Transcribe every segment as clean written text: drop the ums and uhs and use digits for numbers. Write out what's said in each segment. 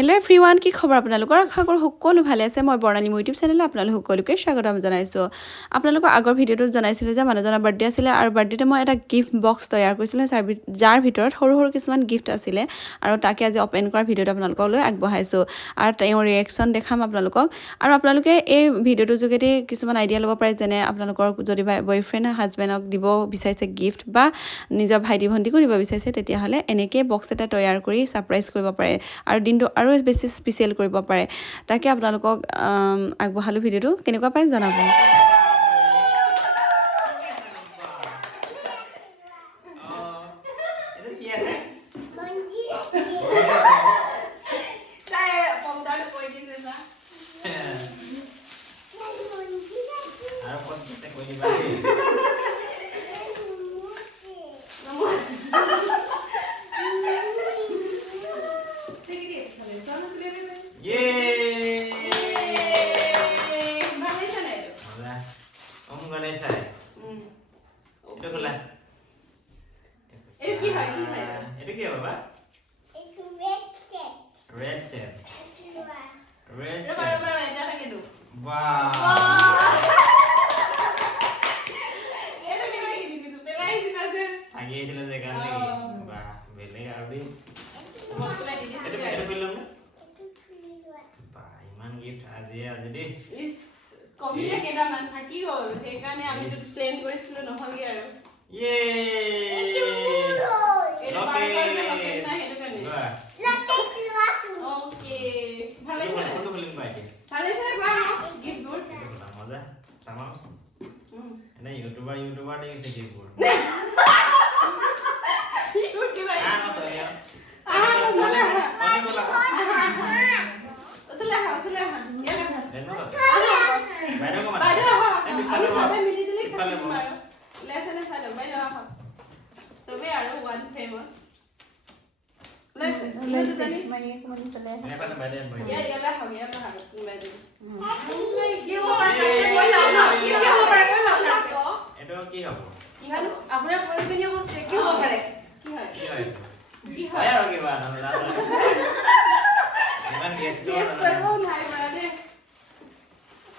Hello' everyone কি খবৰ আপোনালোকৰ আশা কৰোঁ সকলো ভালে আছে মই বৰ্ণালী মোৰ ইউটিউব চেনেলত আপোনালোক সকলোকে স্বাগতম জনাইছোঁ আপোনালোকক আগৰ ভিডিঅ'টোত জনাইছিলোঁ যে মানুহজনৰ বাৰ্থডে আছিলে আৰু বাৰ্থডেতে মই এটা গিফ্ট বক্স তৈয়াৰ কৰিছিলোঁ যাৰ ভিতৰত সৰু সৰু কিছুমান গিফ্ট আছিলে আৰু তাকে আজি অপেন কৰাৰ ভিডিঅ'টো আপোনালোকলৈ আগবঢ়াইছোঁ আৰু তেওঁৰ ৰিয়েকশ্যন দেখাম আপোনালোকক আৰু আপোনালোকে এই ভিডিঅ'টোৰ যোগেদি কিছুমান আইডিয়া ল'ব পাৰে যেনে আপোনালোকৰ যদি বয়ফ্ৰেণ্ড হাজবেণ্ডক দিব বিচাৰিছে গিফ্ট বা নিজৰ ভাইটি ভণ্টিকো দিব বিচাৰিছে তেতিয়াহ'লে এনেকৈ বক্স এটা তৈয়াৰ কৰি ছাৰপ্ৰাইজ কৰিব পাৰে আৰু দিনটো আৰু বেছি স্পেচিয়েল কৰিব পাৰে তাকে আপোনালোকক আগবঢ়ালোঁ ভিডিঅ'টো কেনেকুৱা পাই জনাব Red shape. Red shape. Wow. Lagi itu lagi kan lagi. Wah, beli Arbi. Itu film. Wah, iman gift aja deh. Is kopinya kita man thaki gol. সেইকাৰণে আমি তো প্ল্যান কৰিছিলো নহলগে আৰু। YouTuber deh bisa giveaway. কি হ'ব ইমান আপোনাৰ পৰিবেনিয় বস্তু কি হ'ব পাৰে কি হয় আৰু কিবা নহলা ইমান গেছ কৰিব নাই মানে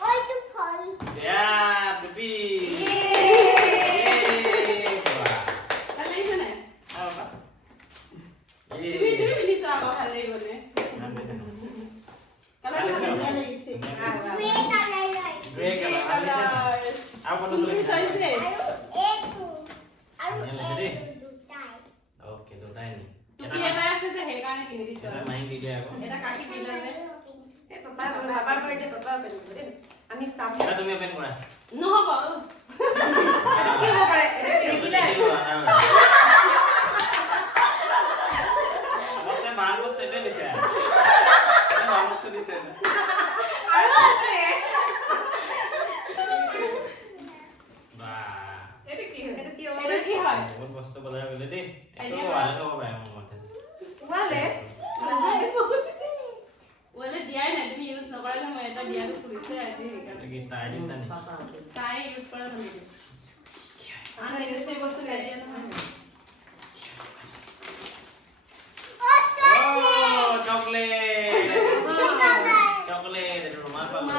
ওই তো ফল ইয়া বেবি ভালে আছে না আবা তুমি মিলিছ আবা ভালে গনে নাম বেছে না কালার ভালে লাগিছে গ্রে কালার আর কত তুমি চাইছে ओके तो टाइम तू की এটা আছে যে হেকানে কিনি দিছ এটা মাইন দি দিয়া আকৌ এটা কাকি দিলা যে এ পাপা বাবা বাৰ্থডে পাপা ওপেন কৰে আমি সামনে এটা তুমি ওপেন কৰা নহব এটা কি হ'ব পাৰে এটা কি দিলা মতে ভাল বস্তু এটা দিছে ভাল বস্তু দিছে আৰু আছে এটা কি হয় বহুত বস্তু বজাৰ কৰিলে দেই একো ভালে হ'ব পাৰে মোৰ মতে ওয়ালে ওয়ালে দিয়াই নাই তুমি ইউজ নকৰালে মই এটা দিয়াটো খুলিছে আজি এটা কি টাই দিছা নি তাই ইউজ কৰা নহয় আনা ইউজ কৰি বস্তু নাই দিয়া নহয় চকলেট চকলেট ৰুমাল পালো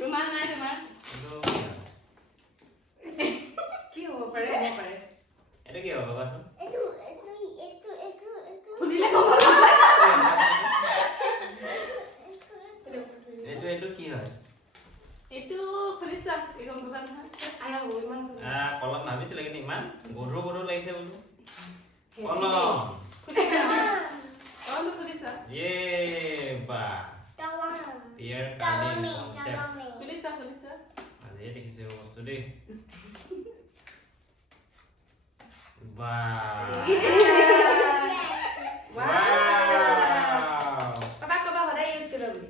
ৰুমাল নাই তোমাৰ কি হ'ব পাৰে এটা কি হ'ব কোৱাচোন খুলিলে হ'ব এইটো কি হয় এইটো খুলিছা একদম দোকান নহয় আয়া হ'ব ইমান কলম ভাবিছিলে কিন্তু ইমান গধুৰ লাগিছে বোলো কলম খুলিছা ইয়ে বা পিয়াৰ কাৰ্ডিং কনসেপ্ট খুলিছা আজি দেখিছো বস্তু দেই বা পাপা কবা হদাই ইউজ কৰা বুলি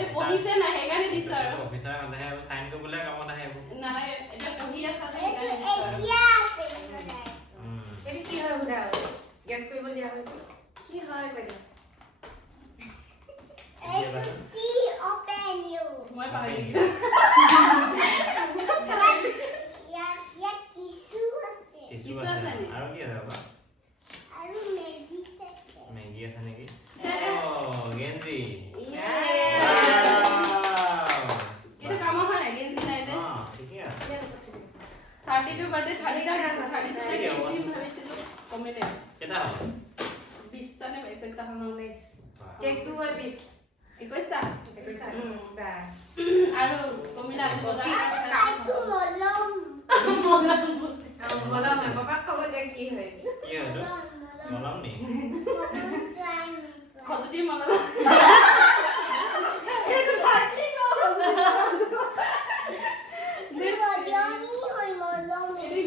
এই পঢ়িছে না হেগানে দিছ আৰু অফিচাৰ হলে আৰু সাইন কৰিবলৈ কামত আহে নাই এটা পঢ়ি আছে হেগানে দিছ এটি কি হয় হদা গেছ কৰিব দিয়া হয় কি হয় কইনা মই পাহৰি টিসু আছে আৰু কি আছে বাবা আৰু মেগি আছে নেকি এটা কামৰ হয় নাই গেঞ্জি নাই যে ঠিকে আছে 32 বাৰ্থডে 32 গিফট ভাবিছিলো কমিলে কেটা হ'ল 20 টা নে 21 টা হ'ল 19 কেকটো হয় 20 21 টা যা আৰু কমিলে আজি বজাৰ মলম বাবা কব যে কি হয় কি হ'ল মলম নি খজুতি মলম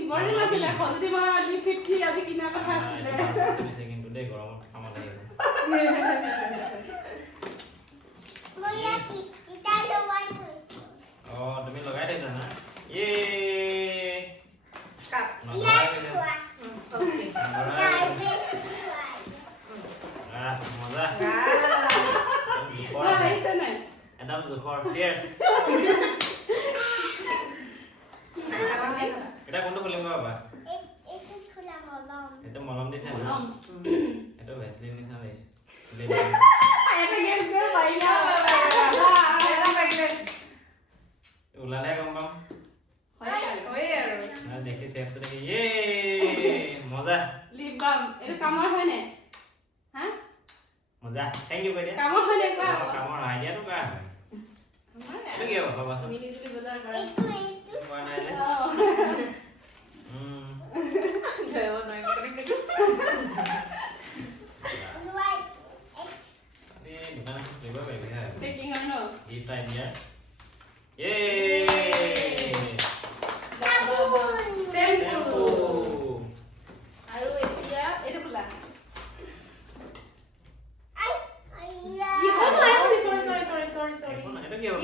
বৰ্ডি নাছিলে খজুতি মলম আজি 50 আজি কিনা কথা আছিলে দিছে কিন্তু দে গৰমত কামত আহিব তুমি লগাই দিছা না কাপ মজা আহিছে নাই একদম জোখৰ ফিয়েৰ্স এটা কোনটো খুলিম বাবা এটা মলম দিছে না এটা ভেসলিন নিচিনা লাগিছে এটা গেছ দে পাৰিলা ওলালে গম পাম হয় আৰু দেখি চেফটো দেখি মজা লিপ বাম এটা কামৰ হয় নাই হা মজা থ্যাংক ইউ কইয়া কামৰ হয় নাই কোৱা কামৰ আইডিয়াটো কা হয় এইটো কি হ'ব বাবা মিলিজুলি বজাৰ কৰা কোৱা নাই যে ধৰিব নোৱাৰিম কেনেকে আমি দোকান এখন খুলিব পাৰিবি হা পেকিং আৰু ন গিফট আইডিয়া চেম্পু আৰু এতিয়া এইটো খোলা এটা কি হ'ব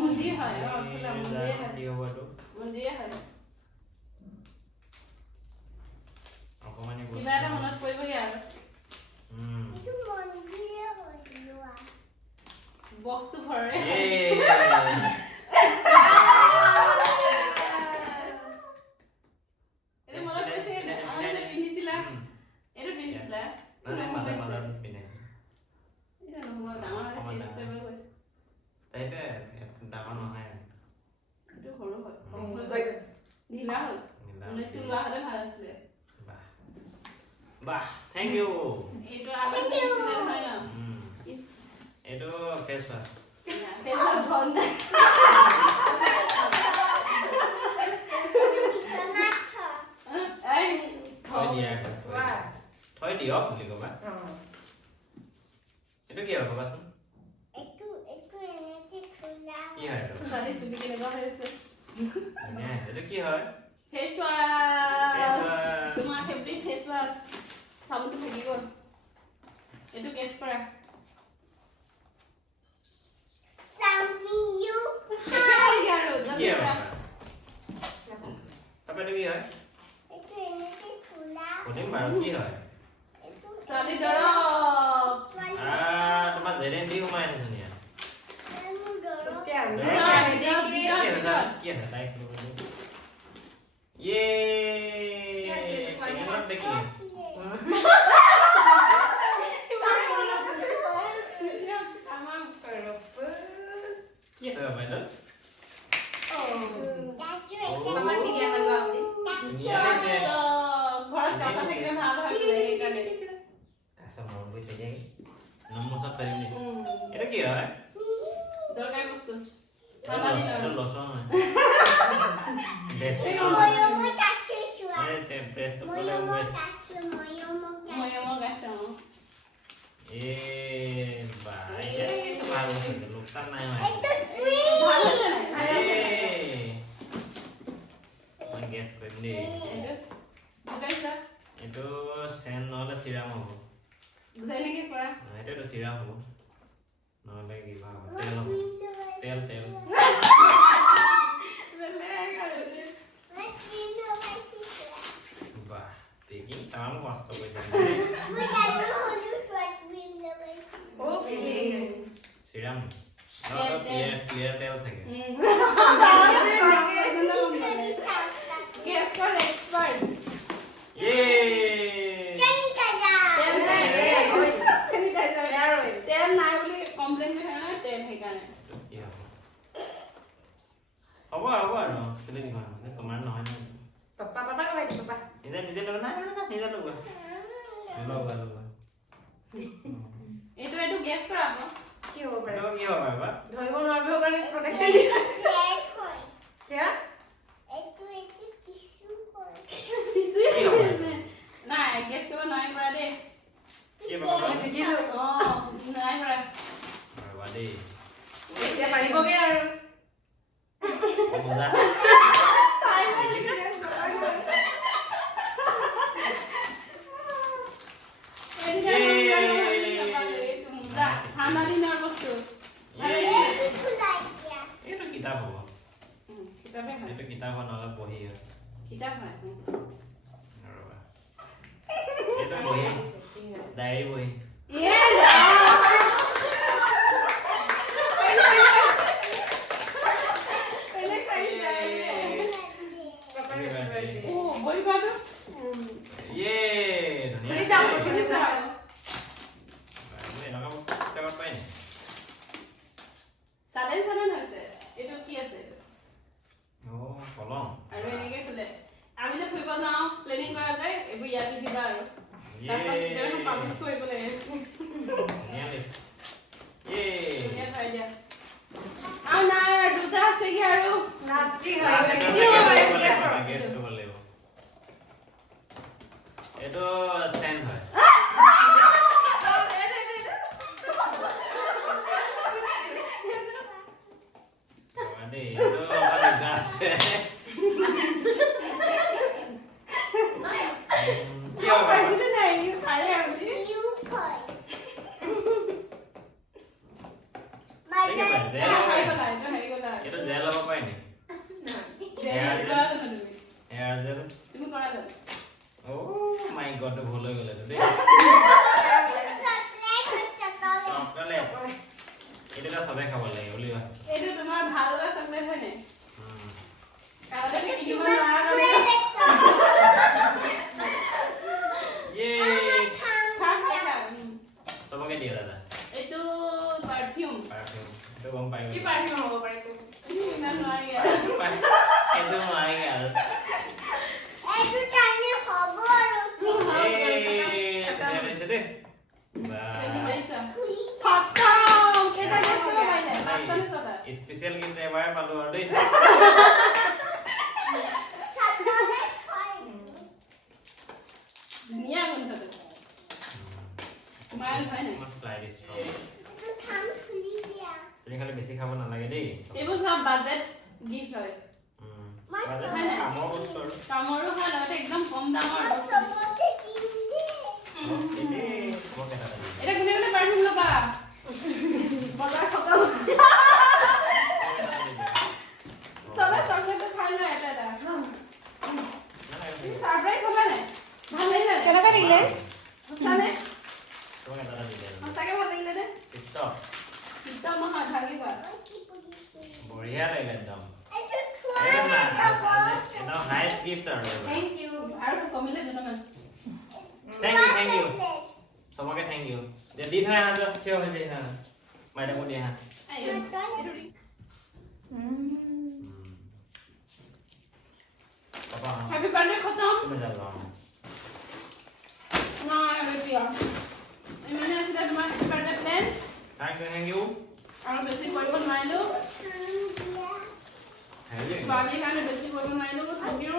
মন্দিৰ হয় খোলা মন্দিৰ হয় কি হ'ব এইটো মন্দিৰ হয় অকমানি কিবা এটা মনত পৰিবই আৰু বক্সটো ভৰে এইটো মনত পৰিছে আমি যে পিন্ধিছিলা এইটো পিন্ধিছিলা মানে মাদাৰ পিনে এটা নহয় ডাঙৰ হ'লে চেঞ্জ কৰিব কৈছে তাইতে ডাঙৰ নহয় এইটো সৰু হয় ঢিলা হ'ল 19 লোৱা হ'লে ভাল আছিলে বাহ বাহ থ্যাংক ইউ এইটো আলু পিন্ধিছিলে নহয় ন ইস এইটো ফেস ওয়াশ পেছাৰ ভণ্ডা এই থৈ দিয়া থৈ দিয়ক বুলি ক'বা এইটো কি হ'ব ক'বাচোন কি হয় এইটো তাতে চুলি কেনেকুৱা হৈ আছে এইটো কি হয় ফেচ ৱাছ তোমাৰ ফেভৰিট ফেচ ৱাছ চাবোনটো থাকি গ'ল এইটো গেছ কৰা আৰু কি হয় তাৰপৰা এইটো কি হয় সুধিম বাৰু কি হয় ছোৱালী দৰৱ তোমাৰ জেৰেন দি সোমাই আনিছো নিয়া কি আছে তাই ঘৰত কাঁচা থাকিলে ভাল হয় সেইকাৰণে এটা কি হয় দৰকাৰী বস্তু লচন হয় ময়মক আছে লোকচান নাই গেছ কৰিম দেই এইটো চেন নহ'লে চিৰাম হ'ব এইটোতো চিৰাম হ'ব নহ'লে কিবা হ'ব তেল হ'ব তেল তেল বাহ দেখি তামাম কষ্ট কৰিছে চিৰাম ক্লিয়াৰ তেল চাগে এইটো গেছ কৰা আকৌ কি হ'ব পাৰে কি হ'ব বাবা ধৰিব নোৱাৰিব কাৰণে প্ৰটেকচন দিয়া কিয়া নাই গেছ কৰিব নাই কৰা দেই কি বাবা জিকিলো নাই কৰা বাবা দেই এতিয়া পাৰিবগে আৰু মজা ঠাণ্ডা দিনৰ বস্তু এইটো কিতাপ হ'ব কিতাপে হয় এইটো কিতাপ নহ'লে বহি হয় কিতাপ হয় ৰবা এইটো বহি ডায়েৰী বহি বহি পাতো ধুনীয়া এনেকুৱা চাগত পাই নি চালেন চালেন হৈছে এইটো কি আছে কলম আৰু এনেকে খোলে আমি যে ফুৰিব যাওঁ প্লেনিং কৰা যায় এইবোৰ ইয়াত লিখিবা আৰু তাৰপিছত পাব্লিছ কৰিব লাগে আৰু নাই আৰু দুটা আছেগে আৰু নাস্তি এইটো চেণ্ট হয় দেই এইটো আমাৰ দুটা আছে কি হ'ব এইটো জেল হ'ব পাৰে নি হেয়াৰ জেল তুমি কৰা জানো মাই গড ভুল হৈ গ'ল এইটো দেই চকলেট এইটো চবে খাব লাগে বুলি কোৱা এইটো তোমাৰ ভাল লগা চকলেট হয় নাই কালতে কিনিব চবকে দিয়ে দাদা এইটো পাৰফিউম এইটো গম পাই কি পাৰফিউম হ'ব পাৰে ইমান নোৱাৰি আৰু এইটো নোৱাৰি আৰু স্পেচিয়েল কিন্তু এবাৰে পালো আৰু দেই ধুনীয়া গোন্ধটো মাইল হয় নাই তুমি খালি বেছি খাব নালাগে দেই এইবোৰ চব বাজেট গিফ্ট হয় কামৰ বস্তু আৰু কামৰো হয় লগতে একদম কম দামৰ এটা কোনে কোনে পাৰফিউম ল'বা বজাৰ খতম চবে চকলেটটো খাই লয় এটা এটা সাৰপ্ৰাইজ হ'বা নাই ভাল লাগিলে কেনেকুৱা লাগিলে সঁচানে সঁচাকে ভাল লাগিলে নে একদম নহয় ভাগি কোৱা বঢ়িয়া লাগিলে একদম হাইষ্ট গিফ্ট আৰু থেংক ইউ আৰু কমিলে দুটামান থেংক ইউ চবকে থেংক ইউ দি থৈ আহা যোৱা থিয় হৈ যায় মাইদামো দি আহা হ্যাপি বার্থডে খতম তুমি যাবা না বেবি মানে আছে তোমার happy birthday plan thank you আৰু বেছি কৰিব নোৱাৰিলো হেৰি বাৰ্থডে কাৰণে বেছি কৰিব নোৱাৰিলো থেংক ইউ